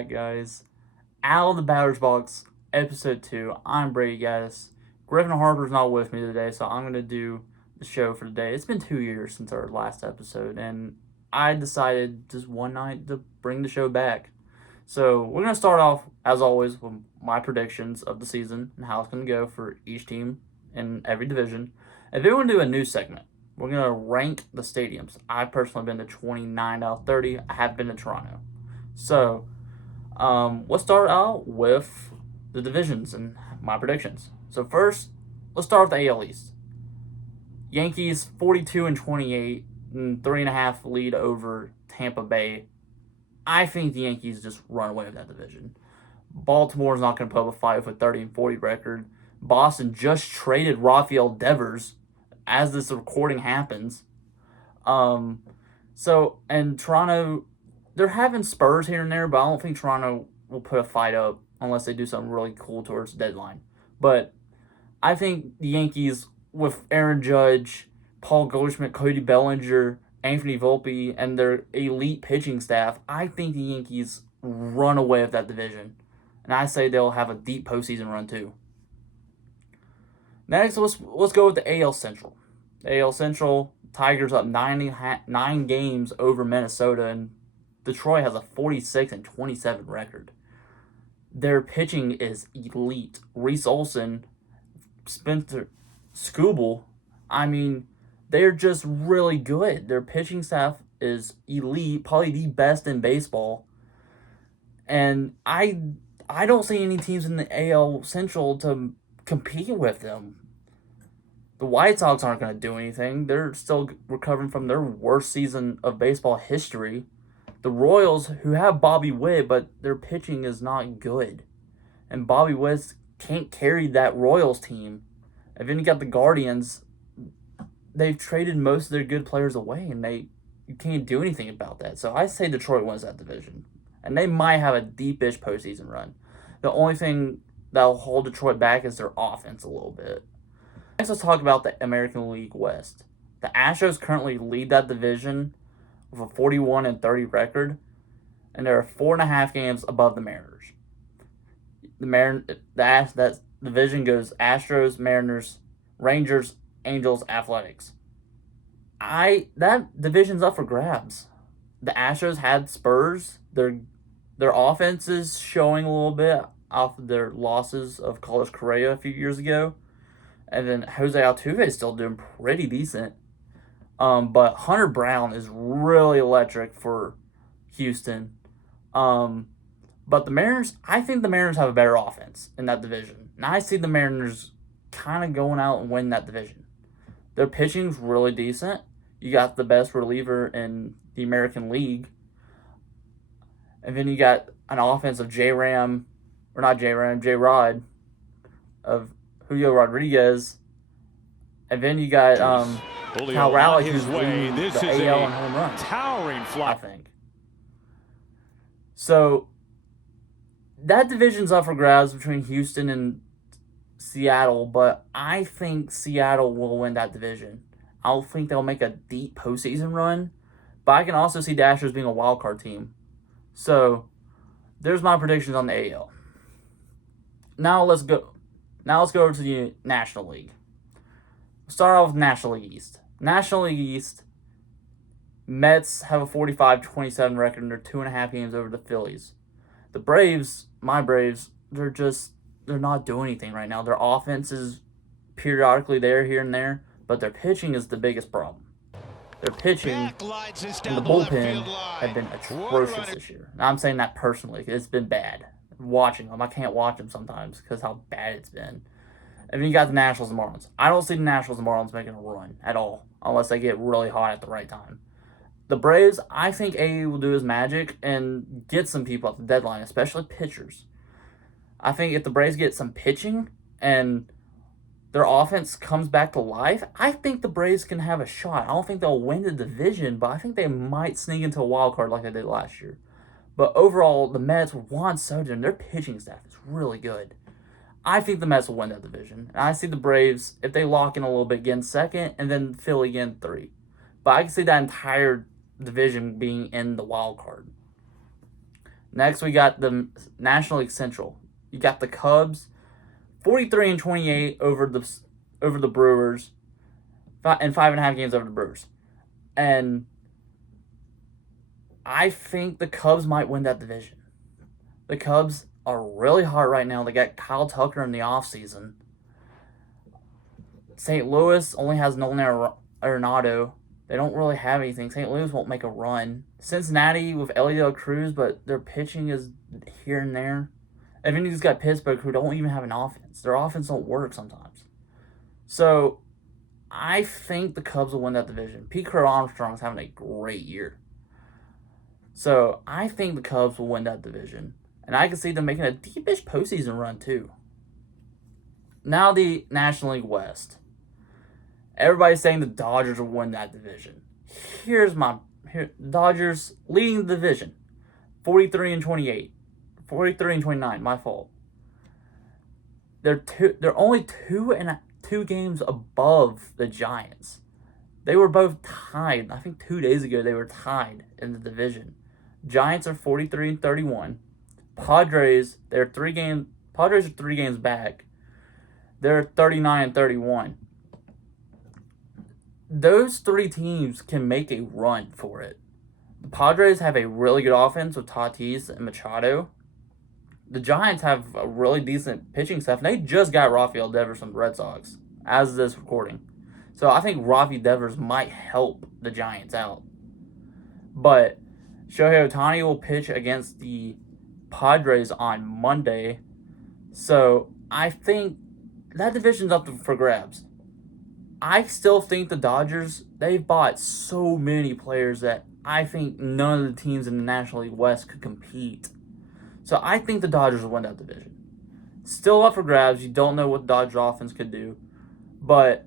back, guys. Out of the Batter's Box, episode 2. I'm Brady, guys. Griffin Harper's not with me today, so I'm going to do the show for today. It's been 2 years since our last episode, and I decided just one night to bring the show back. So we're going to start off, as always, with my predictions of the season and how it's going to go for each team in every division. And then we're going to do a new segment. We're going to rank the stadiums. I've personally been to 29 out of 30. I have been to Toronto. So, let's start out with the divisions and my predictions. So first, let's start with the AL East. Yankees 42-28 and 3.5 lead over Tampa Bay. I think the Yankees just run away with that division. Baltimore's not going to put up a fight with a 30-40 record. Boston just traded Rafael Devers as this recording happens. And Toronto, they're having spurs here and there, but I don't think Toronto will put a fight up unless they do something really cool towards the deadline. But I think the Yankees, with Aaron Judge, Paul Goldschmidt, Cody Bellinger, Anthony Volpe, and their elite pitching staff, I think the Yankees run away with that division. And I say they'll have a deep postseason run too. Next, let's go with the AL Central. The AL Central, Tigers up 9 games over Minnesota, and Detroit has a 46-27 record. Their pitching is elite. Reese Olson, Spencer Skubal, they're just really good. Their pitching staff is elite, probably the best in baseball. And I don't see any teams in the AL Central to compete with them. The White Sox aren't going to do anything. They're still recovering from their worst season of baseball history. The Royals, who have Bobby Witt, but their pitching is not good. And Bobby Witt can't carry that Royals team. And then you got the Guardians. They've traded most of their good players away, and you can't do anything about that. So I say Detroit wins that division. And they might have a deep-ish postseason run. The only thing that'll hold Detroit back is their offense a little bit. Next, let's talk about the American League West. The Astros currently lead that division with a 41-30 record, and they're 4.5 games above the Mariners. That division goes Astros, Mariners, Rangers, Angels, Athletics. That division's up for grabs. The Astros had Spurs. Their offense is showing a little bit off of their losses of Carlos Correa a few years ago. And then Jose Altuve is still doing pretty decent. But Hunter Brown is really electric for Houston. But the Mariners, I think the Mariners have a better offense in that division. And I see the Mariners kind of going out and winning that division. Their pitching's really decent. You got the best reliever in the American League. And then you got an offense of J-Rod of Julio Rodriguez. And then you got Cal Raleigh, who's leading the AL in home runs. Towering fly, I think. So that division's up for grabs between Houston and Seattle, but I think Seattle will win that division. I don't think they'll make a deep postseason run, but I can also see the Astros being a wild card team. So there's my predictions on the AL. Now let's go over to the National League. We'll start off with National League East. National League East, Mets have a 45-27 record and they're 2.5 games over the Phillies. The Braves, my Braves, they're not doing anything right now. Their offense is periodically there, here and there, but their pitching is the biggest problem. Their pitching and the bullpen have been atrocious this year. Now, I'm saying that personally. It's been bad. Watching them, I can't watch them sometimes because how bad it's been. And then you got the Nationals and Marlins. I don't see the Nationals and Marlins making a run at all unless they get really hot at the right time. The Braves, I think A will do his magic and get some people at the deadline, especially pitchers. I think if the Braves get some pitching and their offense comes back to life, I think the Braves can have a shot. I don't think they'll win the division, but I think they might sneak into a wild card like they did last year. But overall, the Mets, Juan Soto, and their pitching staff is really good. I think the Mets will win that division. And I see the Braves, if they lock in a little bit, getting second, and then Philly again 3. But I can see that entire division being in the wild card. Next, we got the National League Central. You got the Cubs, 43-28 over the Brewers, and 5.5 games over the Brewers. And I think the Cubs might win that division. The Cubs are really hot right now. They got Kyle Tucker in the offseason. St. Louis only has Nolan Arenado. They don't really have anything. St. Louis won't make a run. Cincinnati with Elio Cruz, but their pitching is here and there. And then you just got Pittsburgh, who don't even have an offense. Their offense don't work sometimes. So I think the Cubs will win that division. Pete Crow Armstrong's having a great year. So I think the Cubs will win that division. And I can see them making a deepish postseason run too. Now the National League West. Everybody's saying the Dodgers will win that division. Dodgers leading the division. 43-28. 43-29, my fault. They're only two games above the Giants. They were both tied. I think 2 days ago they were tied in the division. Giants are 43-31. Padres are 3 games back. They're 39-31. Those 3 teams can make a run for it. The Padres have a really good offense with Tatis and Machado. The Giants have a really decent pitching staff. And they just got Rafael Devers from the Red Sox as of this recording. So I think Rafi Devers might help the Giants out. But Shohei Ohtani will pitch against the Padres on Monday. So I think that division's up for grabs. I still think the Dodgers, they've bought so many players that I think none of the teams in the National League West could compete. So I think the Dodgers will win that division. Still up for grabs. You don't know what the Dodgers offense could do. But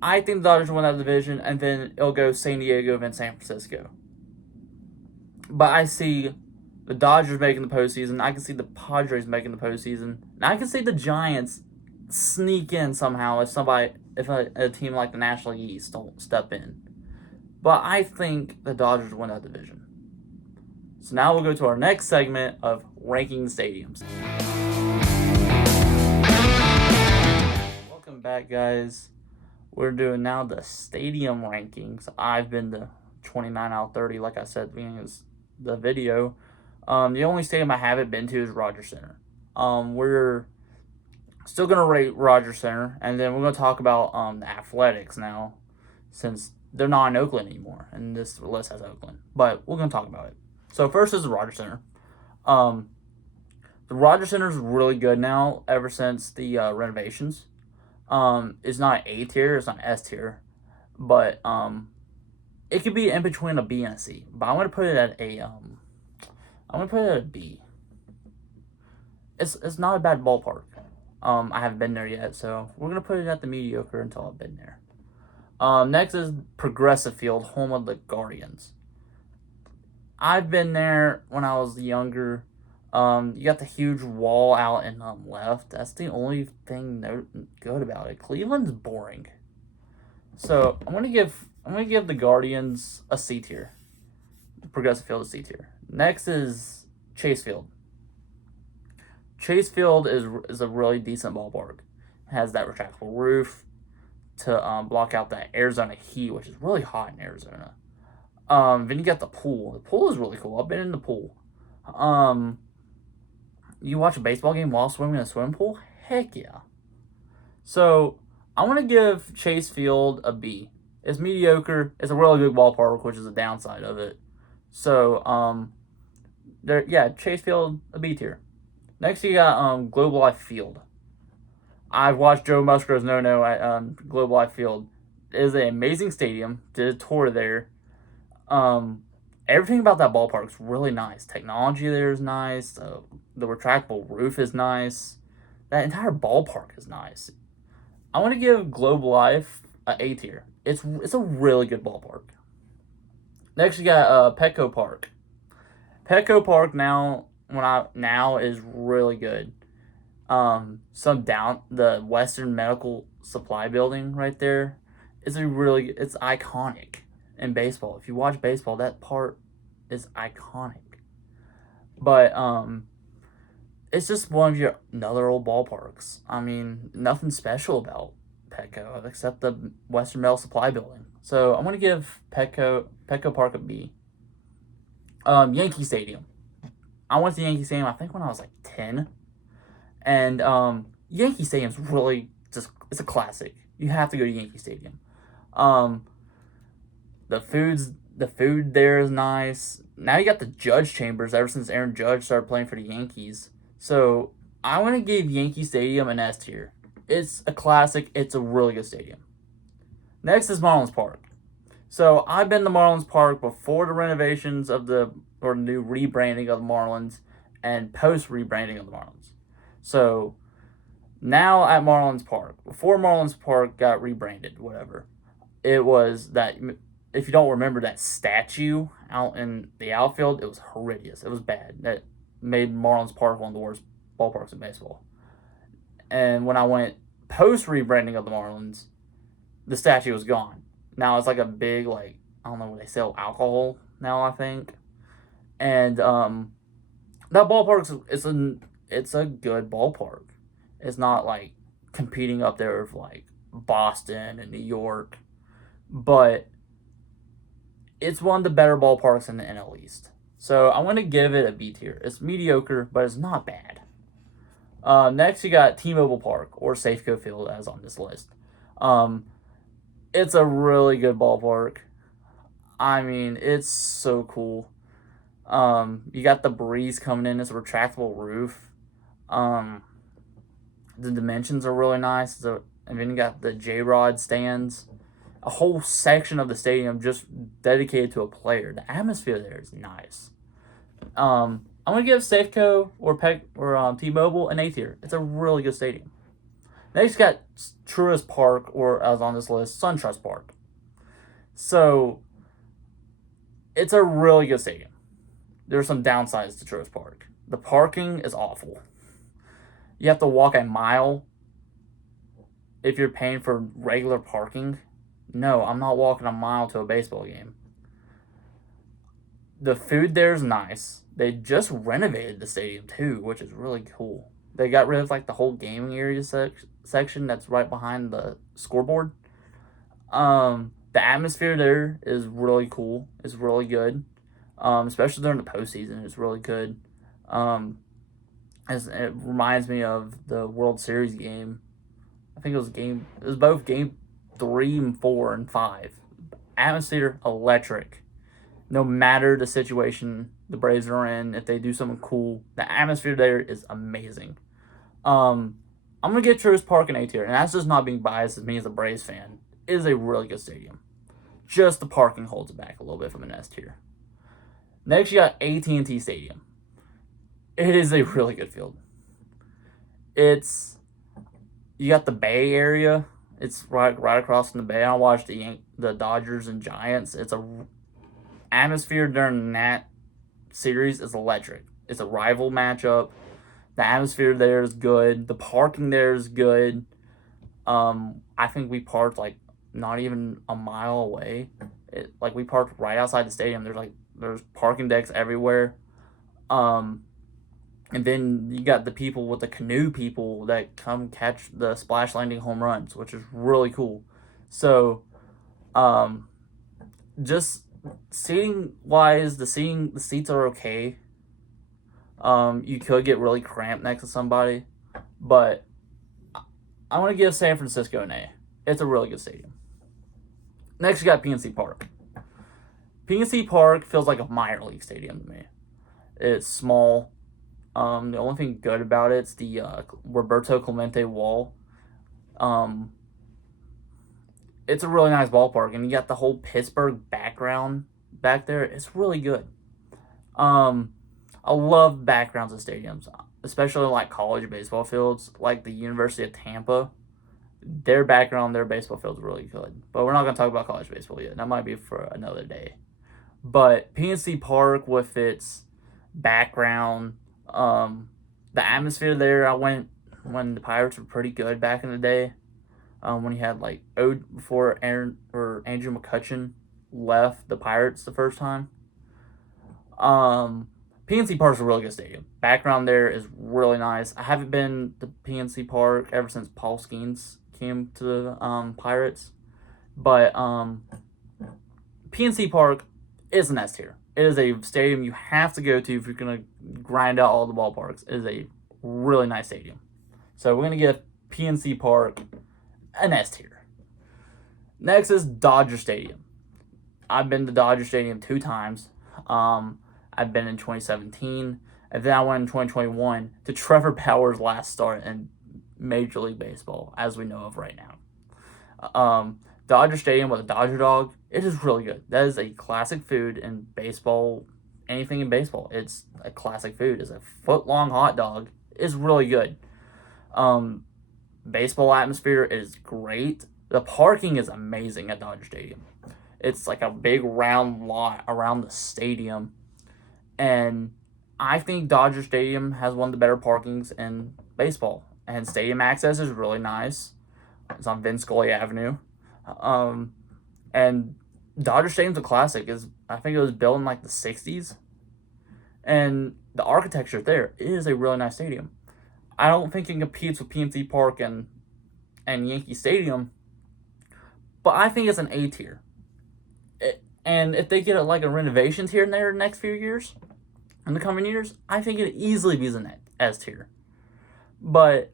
I think the Dodgers will win that division, and then it'll go San Diego, then San Francisco. But I see the Dodgers making the postseason. I can see the Padres making the postseason. And I can see the Giants sneak in somehow if a team like the National League East don't step in. But I think the Dodgers win that division. So now we'll go to our next segment of ranking stadiums. Welcome back, guys. We're doing now the stadium rankings. I've been to 29 out of 30, like I said at the beginning of the video. The only stadium I haven't been to is Rogers Center. We're still going to rate Rogers Center, and then we're going to talk about the Athletics now, since they're not in Oakland anymore, and this list has Oakland. But we're going to talk about it. So first is the Rogers Center. The Rogers Center is really good now ever since the renovations. It's not A tier, it's not S tier, but it could be in between a B and a C. But I'm gonna put it at a B. It's not a bad ballpark. I haven't been there yet, so we're gonna put it at the mediocre until I've been there. Next is Progressive Field, home of the Guardians. I've been there when I was younger. You got the huge wall out in left. That's the only thing good about it. Cleveland's boring. So I'm gonna give the Guardians a C tier. Progressive Field a C tier. Next is Chase Field. Chase Field is a really decent ballpark. It has that retractable roof to block out that Arizona heat, which is really hot in Arizona. Then you got the pool. The pool is really cool. I've been in the pool. You watch a baseball game while swimming in a swimming pool? Heck yeah. So I want to give Chase Field a B. It's mediocre. It's a really big ballpark, which is the downside of it. So Chase Field a B tier. Next you got Globe Life Field. I've watched Joe Musgrove's no at Globe Life Field. It is an amazing stadium. Did a tour there. Everything about that ballpark is really nice. Technology there is nice. The retractable roof is nice. That entire ballpark is nice. I want to give Globe Life a A tier. It's a really good ballpark. Next, you got Petco Park. Petco Park now is really good. The Western Medical Supply Building right there is it's iconic in baseball. If you watch baseball, that part is iconic. But it's just one of your another old ballparks. I mean, nothing special about Petco except the Western Metal Supply Building. So I'm gonna give Petco Park a B. Yankee Stadium. I went to Yankee Stadium I think when I was like 10, and Yankee Stadium's really just it's a classic. You have to go to Yankee Stadium. Um, the food there is nice. Now you got the Judge Chambers ever since Aaron Judge started playing for the Yankees. So I want to give Yankee Stadium an S tier. It's a classic. It's a really good stadium. Next is Marlins Park. So I've been to Marlins Park before the renovations of the or new rebranding of the Marlins and post rebranding of the Marlins. So now at Marlins Park, before Marlins Park got rebranded, whatever, it was that if you don't remember that statue out in the outfield, it was horrendous. It was bad. That made Marlins Park one of the worst ballparks in baseball. And when I went post rebranding of the Marlins, the statue was gone. Now it's like a big like I don't know where they sell alcohol now I think, and that ballpark it's a good ballpark. It's not like competing up there with like Boston and New York, but it's one of the better ballparks in the NL East. So I'm gonna give it a B tier. It's mediocre, but it's not bad. Next, you got T-Mobile Park or Safeco Field, as on this list. It's a really good ballpark. I mean, it's so cool. You got the breeze coming in. It's a retractable roof. The dimensions are really nice. And then you got the J-Rod stands. A whole section of the stadium just dedicated to a player. The atmosphere there is nice. I'm gonna give Safeco or T-Mobile an A tier. It's a really good stadium. Next, got Truist Park, or as on this list, SunTrust Park. So it's a really good stadium. There's some downsides to Truist Park. The parking is awful. You have to walk a mile if you're paying for regular parking. No, I'm not walking a mile to a baseball game. The food there is nice. They just renovated the stadium too, which is really cool. They got rid of like the whole gaming area section that's right behind the scoreboard. The atmosphere there is really cool. It's really good. Especially during the postseason, it's really good. As it reminds me of the World Series game. I think it was both game 3 and 4 and 5. Atmosphere electric. No matter the situation the Braves are in, if they do something cool, the atmosphere there is amazing. I'm gonna give Truist Park an A tier, and that's just not being biased as me as a Braves fan. It is a really good stadium. Just the parking holds it back a little bit from an S tier. Next, you got AT&T Stadium. It is a really good field. You got the Bay Area. It's right across from the Bay. I watched the Dodgers and Giants. It's a atmosphere during that series is electric. It's a rival matchup. The atmosphere there is good. The parking there is good. I think we parked like not even a mile away. We parked right outside the stadium. There's parking decks everywhere. And then you got the people with the canoe people that come catch the splash landing home runs, which is really cool. So, just seating wise, the seats are okay. You could get really cramped next to somebody, but I'm gonna give San Francisco an A. It's a really good stadium. Next, you got PNC Park. PNC Park feels like a minor league stadium to me. It's small. The only thing good about it's the Roberto Clemente wall. It's a really nice ballpark, and you got the whole Pittsburgh background back there. It's really good. I love backgrounds of stadiums, especially like college baseball fields, like the University of Tampa. Their background, their baseball field is really good. But we're not going to talk about college baseball yet. That might be for another day. But PNC Park with its background, the atmosphere there, I went when the Pirates were pretty good back in the day. When he had before Andrew McCutchen left the Pirates the first time. PNC Park is a really good stadium. Background there is really nice. I haven't been to PNC Park ever since Paul Skeens came to the Pirates, but PNC Park is an S tier. It is a stadium you have to go to if you're gonna grind out all the ballparks. It is a really nice stadium. So we're gonna give PNC Park an S tier. Next is Dodger Stadium. I've been to Dodger Stadium 2 times. I've been in 2017, and then I went in 2021 to Trevor Bauer's last start in Major League Baseball, as we know of right now. Dodger Stadium with a Dodger dog, it is really good. That is a classic food in baseball. Anything in baseball, it's a classic food. It's a foot-long hot dog. It's really good. Baseball atmosphere is great. The parking is amazing at Dodger Stadium. It's like a big round lot around the stadium. And I think Dodger Stadium has one of the better parkings in baseball. And stadium access is really nice. It's on Vince Scully Avenue. And Dodger Stadium's a classic. I think it was built in like the 60s. And the architecture there is a really nice stadium. I don't think it competes with PNC Park and Yankee Stadium, but I think it's an A tier. And if they get like a renovations here and there in the next few years, in the coming years, I think it easily be an S tier. But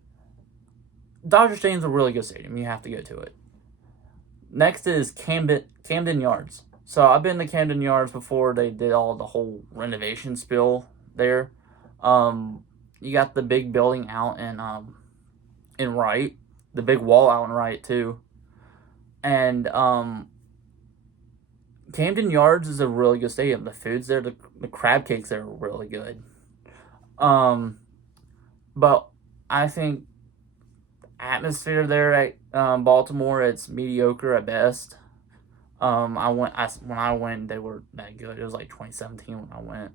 Dodger Stadium's a really good stadium. You have to go to it. Next is Camden Yards. So I've been to Camden Yards before they did all the whole renovation spill there. You got the big building out in Wright, the big wall out in Wright too, and Camden Yards is a really good stadium. The food's there, the crab cakes there are really good. But I think atmosphere there at Baltimore, it's mediocre at best. When I went, they were that good. It was like 2017 when I went.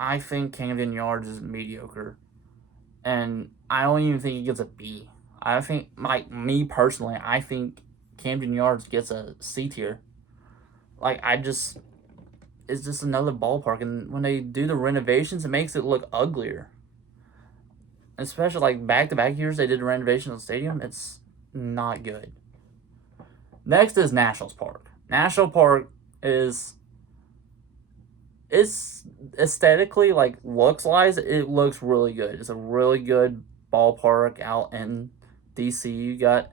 I think Camden Yards is mediocre, and I don't even think it gets a B. I think, like me personally, I think Camden Yards gets a C tier. It's just another ballpark, and when they do the renovations, it makes it look uglier. Especially like back-to-back years they did the renovation of the stadium, it's not good. Next is Nationals Park. National Park it's aesthetically, like looks-wise, it looks really good. It's a really good ballpark out in DC. You got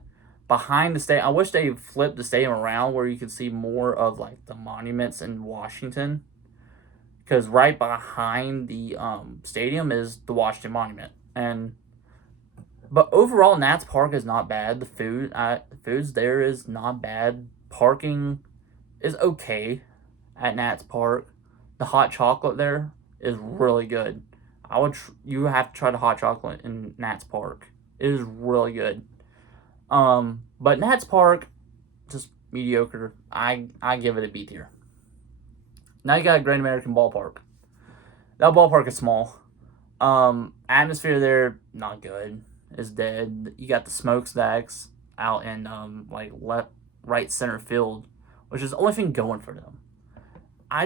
behind the stadium. I wish they flipped the stadium around where you could see more of like the monuments in Washington, because right behind the stadium is the Washington Monument. But overall, Nats Park is not bad. The foods there is not bad. Parking is okay at Nats Park. The hot chocolate there is really good. You have to try the hot chocolate in Nats Park. It is really good. But Nats Park, just mediocre. I give it a B tier. Now you got Great American Ballpark. That ballpark is small. Atmosphere there, not good. It's dead. You got the smokestacks out in right center field, which is the only thing going for them. I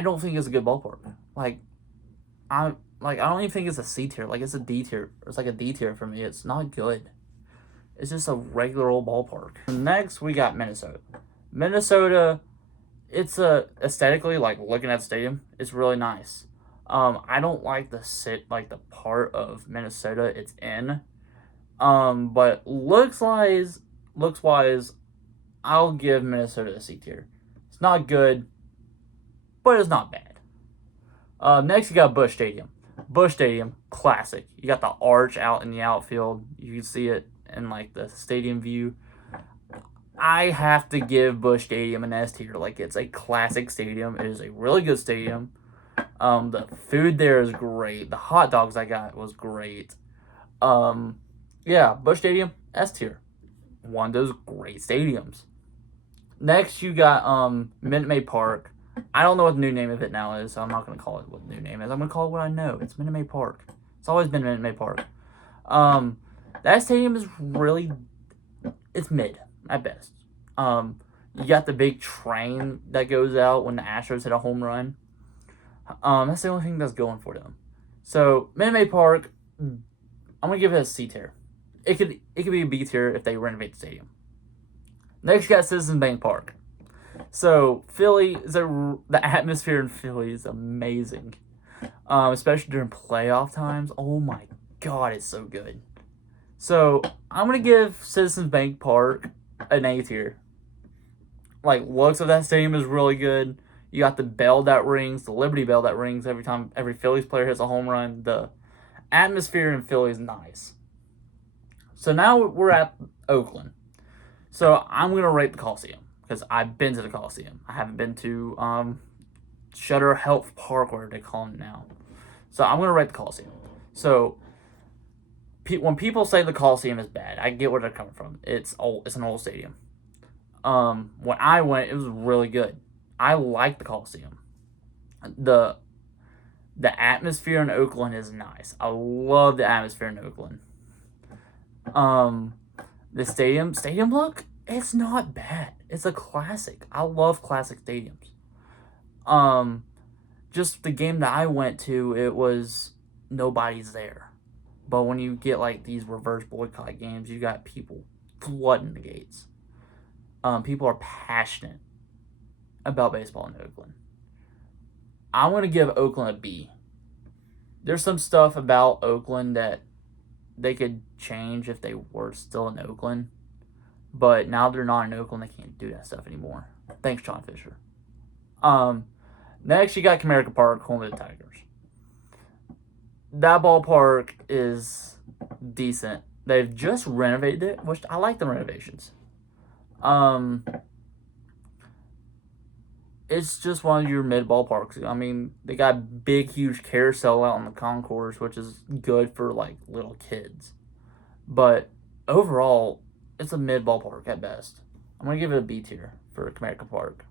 don't think it's a good ballpark. I don't even think it's a C tier. Like, it's a D tier. It's like a D tier for me. It's not good. It's just a regular old ballpark. Next, we got Minnesota. Minnesota, it's aesthetically, like, looking at the stadium, it's really nice. I don't like the part of Minnesota it's in. But looks-wise, I'll give Minnesota a C tier. It's not good, but it's not bad. Next, you got Busch Stadium. Busch Stadium, classic. You got the arch out in the outfield. You can see it in like the stadium view. I have to give Busch Stadium an S tier. Like, it's a classic stadium. It is a really good stadium. The food there is great. The hot dogs I got was great. Yeah, Busch Stadium, S tier. One of those great stadiums. Next, you got Minute Maid Park. I don't know what the new name of it now is, so I'm not going to call it what the new name is. I'm going to call it what I know. It's Minute Maid Park. It's always been Minute Maid Park. That stadium is really, it's mid at best. You got the big train that goes out when the Astros hit a home run. That's the only thing that's going for them. So Minute Maid Park, I'm gonna give it a C tier. It could be a B tier if they renovate the stadium. Next, you got Citizens Bank Park. So Philly, the atmosphere in Philly is amazing, especially during playoff times. Oh my God, it's so good. So I'm gonna give Citizens Bank Park an A tier. Like, looks of that stadium is really good. You got the bell that rings, the Liberty Bell that rings every time every Phillies player hits a home run. The atmosphere in Philly is nice. So now we're at Oakland. So I'm gonna rate the Coliseum because I've been to the Coliseum. I haven't been to Shutter Health Park, where they call it now. So I'm gonna rate the Coliseum. So when people say the Coliseum is bad, I get where they're coming from. It's old. It's an old stadium. When I went, it was really good. I like the Coliseum. The atmosphere in Oakland is nice. I love the atmosphere in Oakland. The stadium look, it's not bad. It's a classic. I love classic stadiums. Just the game that I went to, it was nobody's there. But when you get like these reverse boycott games, you got people flooding the gates. People are passionate about baseball in Oakland. I'm going to give Oakland a B. There's some stuff about Oakland that they could change if they were still in Oakland. But now they're not in Oakland, they can't do that stuff anymore. Thanks, John Fisher. Next, you got Comerica Park, home of the Tigers. That ballpark is decent. They've just renovated it, which I like the renovations. It's just one of your mid ballparks. I mean, they got big, huge carousel out on the concourse, which is good for like little kids. But overall, it's a mid ballpark at best. I'm gonna give it a B tier for Comerica Park.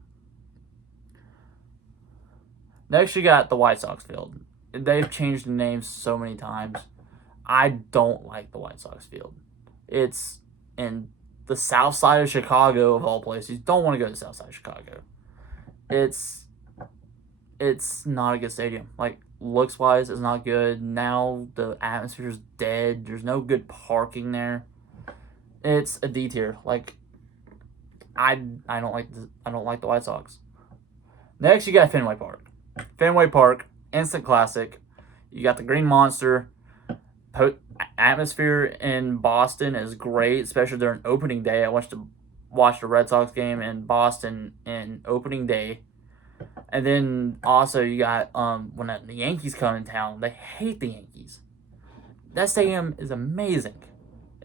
Next, you got the White Sox field. They've changed the names so many times. I don't like the White Sox field. It's in the south side of Chicago, of all places. You don't want to go to the south side of Chicago. It's not a good stadium. Like, looks wise, it's not good. Now the atmosphere is dead. There's no good parking there. It's a D tier. Like, I don't like the White Sox. Next, you got Fenway Park. Fenway Park, instant classic. You got the Green Monster. Atmosphere in Boston is great, especially during opening day. I watched the Red Sox game in Boston in opening day. And then also you got when the Yankees come in town, they hate the Yankees. That stadium is amazing.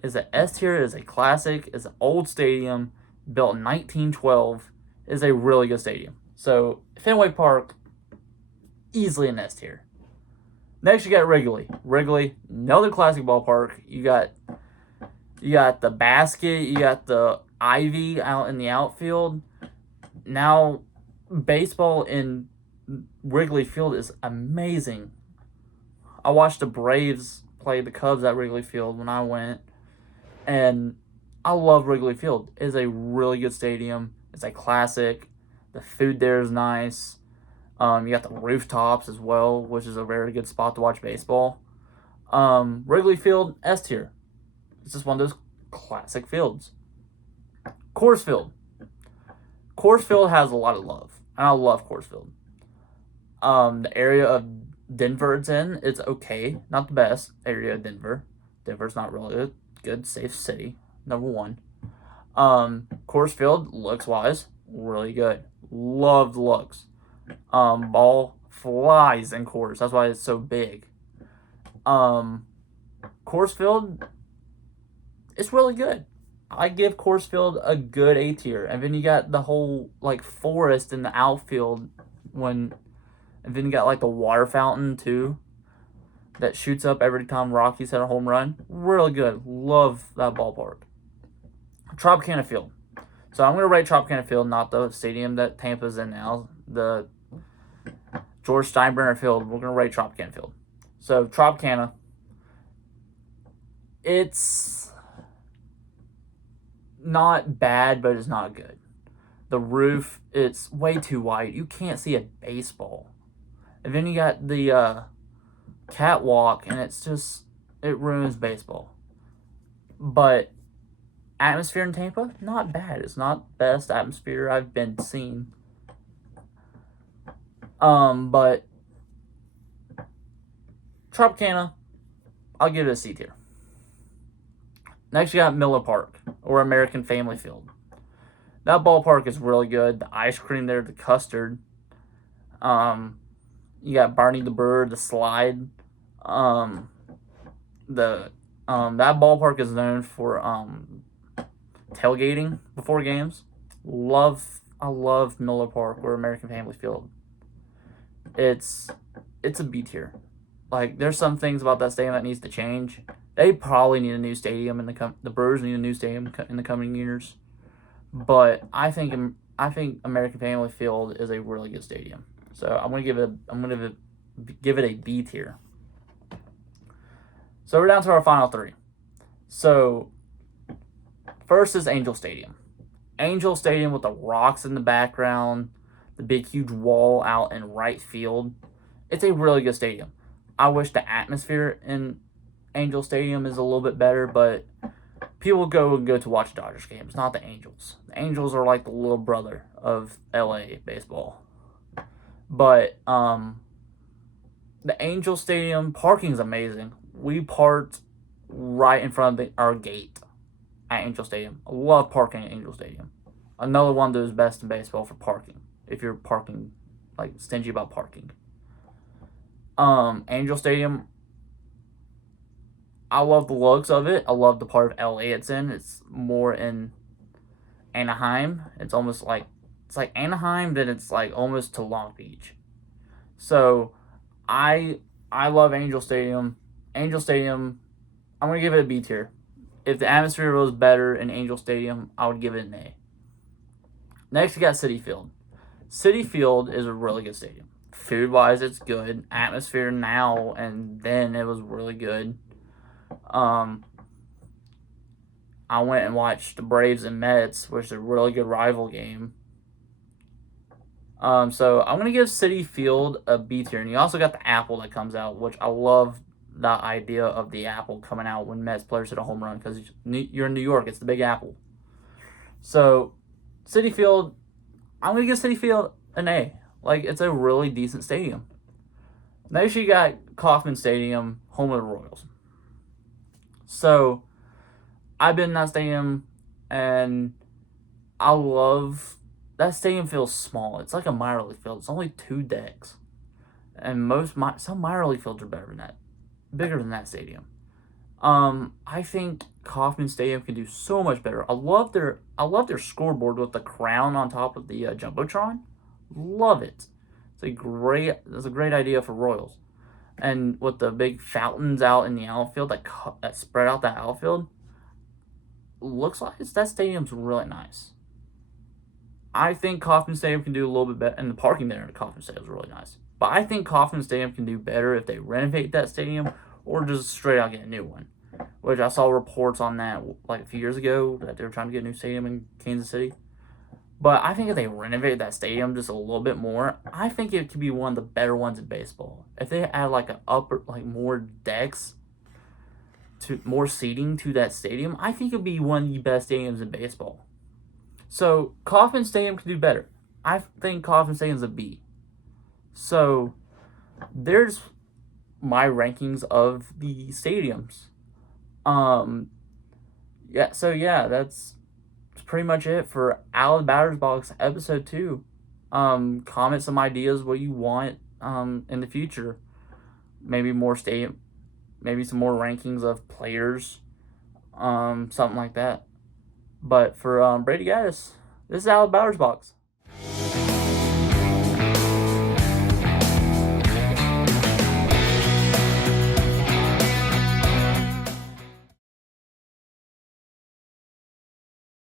It's an S tier, it's a classic, it's an old stadium, built in 1912. It's a really good stadium. So Fenway Park, easily an S tier. Next, you got Wrigley. Wrigley, another classic ballpark. You got the basket. You got the ivy out in the outfield. Now, baseball in Wrigley Field is amazing. I watched the Braves play the Cubs at Wrigley Field when I went, and I love Wrigley Field. It's a really good stadium. It's a classic. The food there is nice. You got the rooftops as well, which is a very good spot to watch baseball. Wrigley Field, S tier. It's just one of those classic fields. Coors Field. Coors Field has a lot of love, and I love Coors Field. The area of Denver it's in, it's okay. Not the best area of Denver. Denver's not really a good, safe city. Number one. Coors Field, looks-wise, really good. Love the looks. Ball flies in Coors. That's why it's so big. Coors Field, it's really good. I give Coors Field a good A tier. And then you got the whole like forest in the outfield and then you got like the water fountain too that shoots up every time Rockies hit a home run. Really good. Love that ballpark. Tropicana Field. So I'm gonna rate Tropicana Field, not the stadium that Tampa's in now. The George Steinbrenner Field. We're gonna rate Tropicana Field. So Tropicana, it's not bad, but it's not good. The roof, it's way too wide. You can't see a baseball. And then you got the catwalk, and it ruins baseball. But atmosphere in Tampa, not bad. It's not best atmosphere I've been seen. But Tropicana, I'll give it a C tier. Next, you got Miller Park, or American Family Field. That ballpark is really good. The ice cream there, the custard. You got Barney the Bird, the slide. That ballpark is known for tailgating before games. I love Miller Park or American Family Field. It's a B tier. Like, there's some things about that stadium that needs to change. They probably need a new stadium the Brewers need a new stadium in the coming years. But I think American Family Field is a really good stadium. So I'm gonna give it a B tier. So we're down to our final three. So first is Angel Stadium. Angel Stadium with the rocks in the background, the big huge wall out in right field. It's a really good stadium. I wish the atmosphere in Angel Stadium is a little bit better, but people go to watch Dodgers games, not the Angels. The Angels are like the little brother of LA baseball. But the Angel Stadium parking is amazing. We parked right in front of our gate at Angel Stadium. I love parking at Angel Stadium. Another one that is best in baseball for parking. If you're parking, like, stingy about parking. Angel Stadium, I love the looks of it. I love the part of LA it's in. It's more in Anaheim. It's like Anaheim, then it's like almost to Long Beach. So I love Angel Stadium. Angel Stadium, I'm gonna give it a B tier. If the atmosphere was better in Angel Stadium, I would give it an A. Next, you got Citi Field. Citi Field is a really good stadium. Food wise, it's good. Atmosphere now and then it was really good. I went and watched the Braves and Mets, which is a really good rival game. So I'm gonna give Citi Field a B tier, and you also got the apple that comes out, which I love the idea of the apple coming out when Mets players hit a home run because you're in New York. It's the Big Apple. So Citi Field, I'm gonna give Citi Field an A. Like, it's a really decent stadium. Next, you got Kauffman Stadium, home of the Royals. So I've been in that stadium, and I love that stadium. Feels small. It's like a minor league field. It's only 2 decks, and some minor league fields are bigger than that stadium. I think Kauffman Stadium can do so much better. I love their scoreboard with the crown on top of the jumbotron. Love it. It's a great idea for Royals, and with the big fountains out in the outfield that spread out that outfield. Looks like that stadium's really nice. I think Kauffman Stadium can do a little bit better, and the parking there at Kauffman Stadium is really nice. But I think Kauffman Stadium can do better if they renovate that stadium or just straight out get a new one. Which I saw reports on that like a few years ago that they were trying to get a new stadium in Kansas City. But I think if they renovate that stadium just a little bit more, I think it could be one of the better ones in baseball. If they add more decks, more seating to that stadium, I think it would be one of the best stadiums in baseball. So Kauffman Stadium could do better. I think Kauffman Stadium's a B. So there's my rankings of the stadiums. That's pretty much it for Out of the Batter's Box episode 2. Comment some ideas what you want in the future. Maybe more maybe some more rankings of players, something like that. But for Brady Gaddis, this is Out of the Batter's Box.